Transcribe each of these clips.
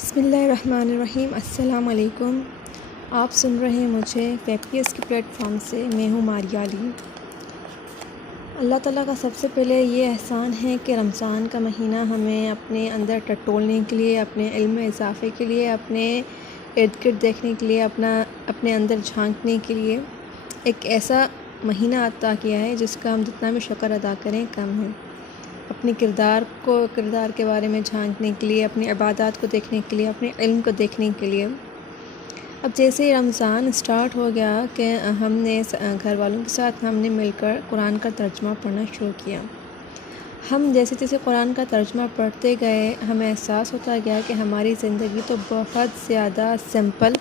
بسم اللہ الرحمن الرحیم۔ السلام علیکم۔ آپ سن رہے ہیں مجھے ویب کے پلیٹ فارم سے، میں ہوں ماریا علی۔ اللہ تعالیٰ کا سب سے پہلے یہ احسان ہے کہ رمضان کا مہینہ ہمیں اپنے اندر ٹٹولنے کے لیے، اپنے علم میں اضافے کے لیے، اپنے ارد گرد دیکھنے کے لیے، اپنے اندر جھانکنے کے لیے ایک ایسا مہینہ عطا کیا ہے جس کا ہم جتنا بھی شکر ادا کریں کم ہے۔ اپنے کردار کے بارے میں جھانکنے کے لیے، اپنی عبادات کو دیکھنے کے لیے، اپنے علم کو دیکھنے کے لیے۔ اب جیسے ہی رمضان اسٹارٹ ہو گیا کہ ہم نے گھر والوں کے ساتھ ہم نے مل کر قرآن کا ترجمہ پڑھنا شروع کیا۔ ہم جیسے جیسے قرآن کا ترجمہ پڑھتے گئے ہمیں احساس ہوتا گیا کہ ہماری زندگی تو بہت زیادہ سمپل،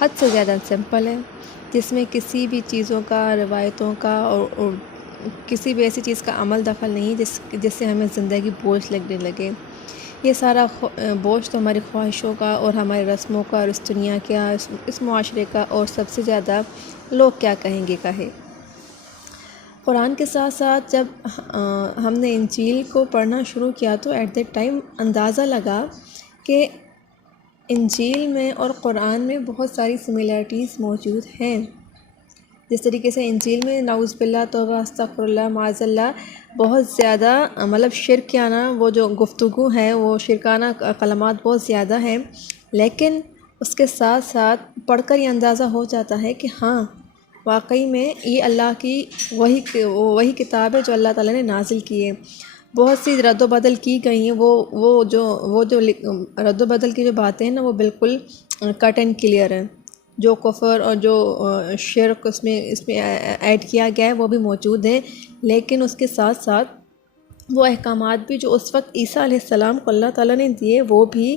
حد سے زیادہ سمپل ہے، جس میں کسی بھی چیزوں کا، روایتوں کا اور کسی بھی ایسی چیز کا عمل دخل نہیں جس سے ہمیں زندگی بوجھ لگنے لگے۔ یہ سارا بوجھ تو ہماری خواہشوں کا اور ہماری رسموں کا اور اس دنیا کا، اس معاشرے کا، اور سب سے زیادہ لوگ کیا کہیں گے کا ہے۔ قرآن کے ساتھ ساتھ جب ہم نے انجیل کو پڑھنا شروع کیا تو ایٹ دیٹ ٹائم اندازہ لگا کہ انجیل میں اور قرآن میں بہت ساری سملیرٹیز موجود ہیں۔ جس طریقے سے انجیل میں نعوذ باللہ، توبہ، استغفر اللہ، معاذ اللہ، بہت زیادہ شرکیانہ وہ جو گفتگو ہے، وہ شرکانہ کلمات بہت زیادہ ہیں، لیکن اس کے ساتھ ساتھ پڑھ کر یہ اندازہ ہو جاتا ہے کہ ہاں واقعی میں یہ اللہ کی وہی کتاب ہے جو اللہ تعالیٰ نے نازل کی ہے۔ بہت سی رد و بدل کی گئی ہیں، وہ جو رد و بدل کی جو باتیں ہیں نا، وہ بالکل کٹ اینڈ کلیئر ہیں۔ جو کفر اور جو شرک اس میں ایڈ کیا گیا ہے وہ بھی موجود ہے، لیکن اس کے ساتھ ساتھ وہ احکامات بھی جو اس وقت عیسیٰ علیہ السلام کو اللہ تعالیٰ نے دیے وہ بھی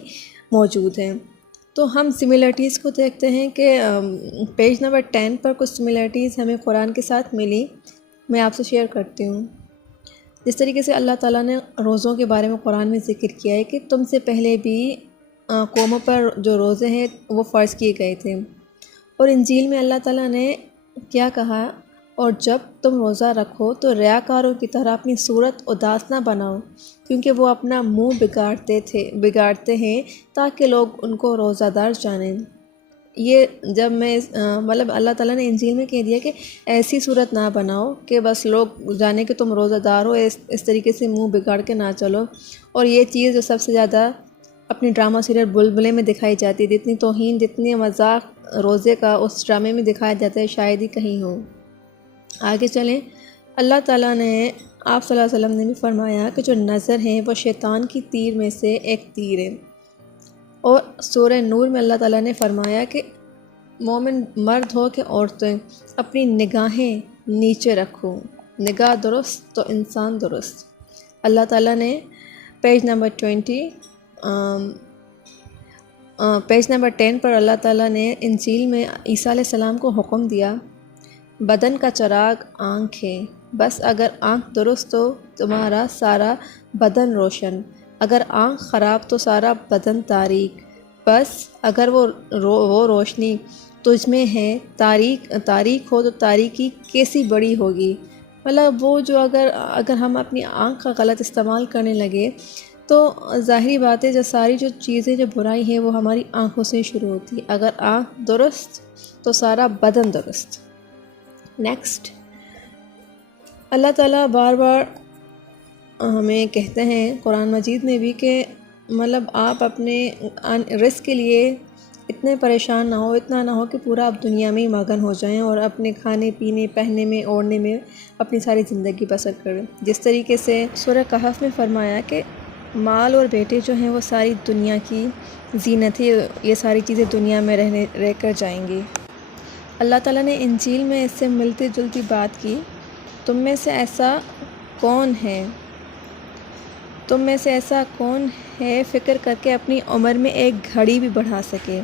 موجود ہیں۔ تو ہم سملیرٹیز کو دیکھتے ہیں کہ پیج نمبر 10 پر کچھ سملیرٹیز ہمیں قرآن کے ساتھ ملی، میں آپ سے شیئر کرتی ہوں۔ جس طریقے سے اللہ تعالیٰ نے روزوں کے بارے میں قرآن میں ذکر کیا ہے کہ تم سے پہلے بھی قوموں پر جو روزے ہیں وہ فرض کیے گئے تھے، اور انجیل میں اللہ تعالیٰ نے کیا کہا، اور جب تم روزہ رکھو تو ریاکاروں کی طرح اپنی صورت اداس نہ بناؤ، کیونکہ وہ اپنا منہ بگاڑتے ہیں تاکہ لوگ ان کو روزہ دار جانیں۔ یہ جب میں اللہ تعالیٰ نے انجیل میں کہہ دیا کہ ایسی صورت نہ بناؤ کہ بس لوگ جانے کہ تم روزہ دار ہو، اس طریقے سے منہ بگاڑ کے نہ چلو۔ اور یہ چیز جو سب سے زیادہ اپنی ڈرامہ سیریل بلبلے میں دکھائی جاتی ہے، جتنی توہین، جتنی مذاق روزے کا اس ڈرامے میں دکھایا جاتا ہے شاید ہی کہیں ہو۔ آگے چلیں، اللہ تعالیٰ نے آپ صلی اللہ علیہ وسلم نے بھی فرمایا کہ جو نظر ہیں وہ شیطان کی تیر میں سے ایک تیر ہے، اور سورہ نور میں اللہ تعالیٰ نے فرمایا کہ مومن مرد ہو کہ عورتیں اپنی نگاہیں نیچے رکھو، نگاہ درست تو انسان درست۔ اللہ تعالیٰ نے پیج نمبر 10 پر اللہ تعالیٰ نے انجیل میں عیسیٰ علیہ السلام کو حکم دیا، بدن کا چراغ آنکھ ہے، بس اگر آنکھ درست ہو تمہارا سارا بدن روشن، اگر آنکھ خراب تو سارا بدن تاریک، بس اگر وہ روشنی تجھ میں ہے تاریک ہو تو تاریکی کیسی بڑی ہوگی۔ وہ جو اگر ہم اپنی آنکھ کا غلط استعمال کرنے لگے تو ظاہری بات ہے جو ساری جو چیزیں جو برائی ہیں وہ ہماری آنکھوں سے شروع ہوتی ہے۔ اگر آنکھ درست تو سارا بدن درست۔ نیکسٹ، اللہ تعالیٰ بار بار ہمیں کہتے ہیں قرآن مجید میں بھی کہ آپ اپنے رزق کے لیے اتنے پریشان نہ ہو، اتنا نہ ہو کہ پورا آپ دنیا میں ہی مگن ہو جائیں اور اپنے کھانے پینے، پہننے میں، اوڑھنے میں اپنی ساری زندگی بسر کریں۔ جس طریقے سے سورہ کہف میں فرمایا کہ مال اور بیٹے جو ہیں وہ ساری دنیا کی زینت ہے، یہ ساری چیزیں دنیا میں رہ کر جائیں گی۔ اللہ تعالیٰ نے انجیل میں اس سے ملتی جلتی بات کی، تم میں سے ایسا کون ہے فکر کر کے اپنی عمر میں ایک گھڑی بھی بڑھا سکے،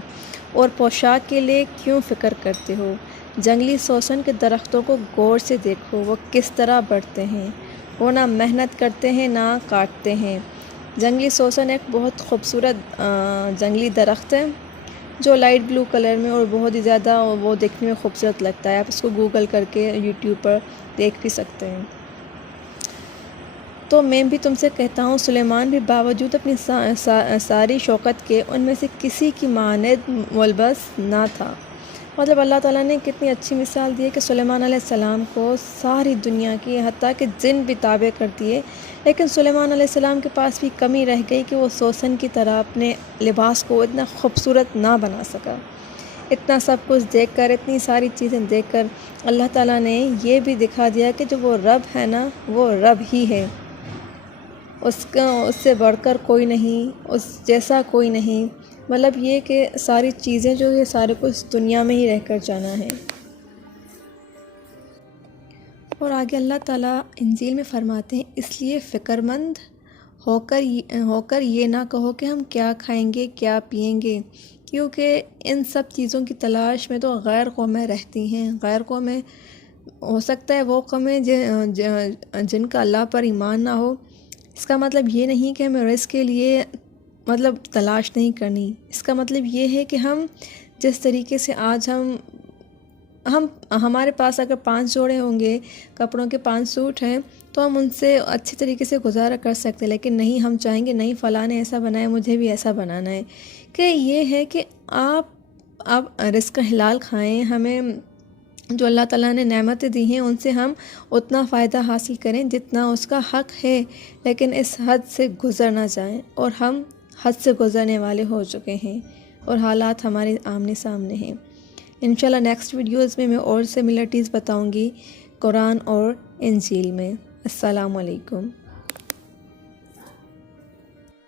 اور پوشاک کے لیے کیوں فکر کرتے ہو؟ جنگلی سوسن کے درختوں کو غور سے دیکھو، وہ کس طرح بڑھتے ہیں، وہ نہ محنت کرتے ہیں نہ کاٹتے ہیں۔ جنگلی سوسن ایک بہت خوبصورت جنگلی درخت ہے جو لائٹ بلو کلر میں اور بہت ہی زیادہ وہ دیکھنے میں خوبصورت لگتا ہے۔ آپ اس کو گوگل کر کے یوٹیوب پر دیکھ بھی سکتے ہیں۔ تو میں بھی تم سے کہتا ہوں سلیمان بھی باوجود اپنی ساری شوکت کے ان میں سے کسی کی مانند ملبس نہ تھا۔ مطلب اللہ تعالیٰ نے کتنی اچھی مثال دی ہے کہ سلیمان علیہ السلام کو ساری دنیا کی حتیٰ کہ جن بھی تابع کر دیے، لیکن سلیمان علیہ السلام کے پاس بھی کمی رہ گئی کہ وہ سوسن کی طرح اپنے لباس کو اتنا خوبصورت نہ بنا سکا۔ اتنا سب کچھ دیکھ کر، اتنی ساری چیزیں دیکھ کر اللہ تعالیٰ نے یہ بھی دکھا دیا کہ جو وہ رب ہے نا، وہ رب ہی ہے، اس سے بڑھ کر کوئی نہیں، اس جیسا کوئی نہیں۔ مطلب یہ کہ ساری چیزیں جو یہ سارے کچھ دنیا میں ہی رہ کر جانا ہے۔ اور آگے اللہ تعالیٰ انجیل میں فرماتے ہیں، اس لیے فکر مند ہو کر یہ نہ کہو کہ ہم کیا کھائیں گے، کیا پئیں گے، کیونکہ ان سب چیزوں کی تلاش میں تو غیر قومیں رہتی ہیں۔ غیر قومیں ہو سکتا ہے وہ قومیں جن کا اللہ پر ایمان نہ ہو۔ اس کا مطلب یہ نہیں کہ ہمیں رزق کے لیے مطلب تلاش نہیں کرنی۔ اس کا مطلب یہ ہے کہ ہم جس طریقے سے آج ہمارے پاس اگر 5 جوڑے ہوں گے، کپڑوں کے 5 سوٹ ہیں، تو ہم ان سے اچھی طریقے سے گزارا کر سکتے، لیکن نہیں، ہم چاہیں گے نہیں فلاں نے ایسا بنایا، مجھے بھی ایسا بنانا ہے۔ کہ یہ ہے کہ آپ رزق حلال کھائیں، ہمیں جو اللہ تعالیٰ نے نعمتیں دی ہیں ان سے ہم اتنا فائدہ حاصل کریں جتنا اس کا حق ہے، لیکن اس حد سے گزر نہ جائیں۔ اور ہم حد سے گزرنے والے ہو چکے ہیں اور حالات ہمارے آمنے سامنے ہیں۔ انشاءاللہ نیکسٹ ویڈیوز میں اور سملرٹیز بتاؤں گی قرآن اور انجیل میں۔ السلام علیکم۔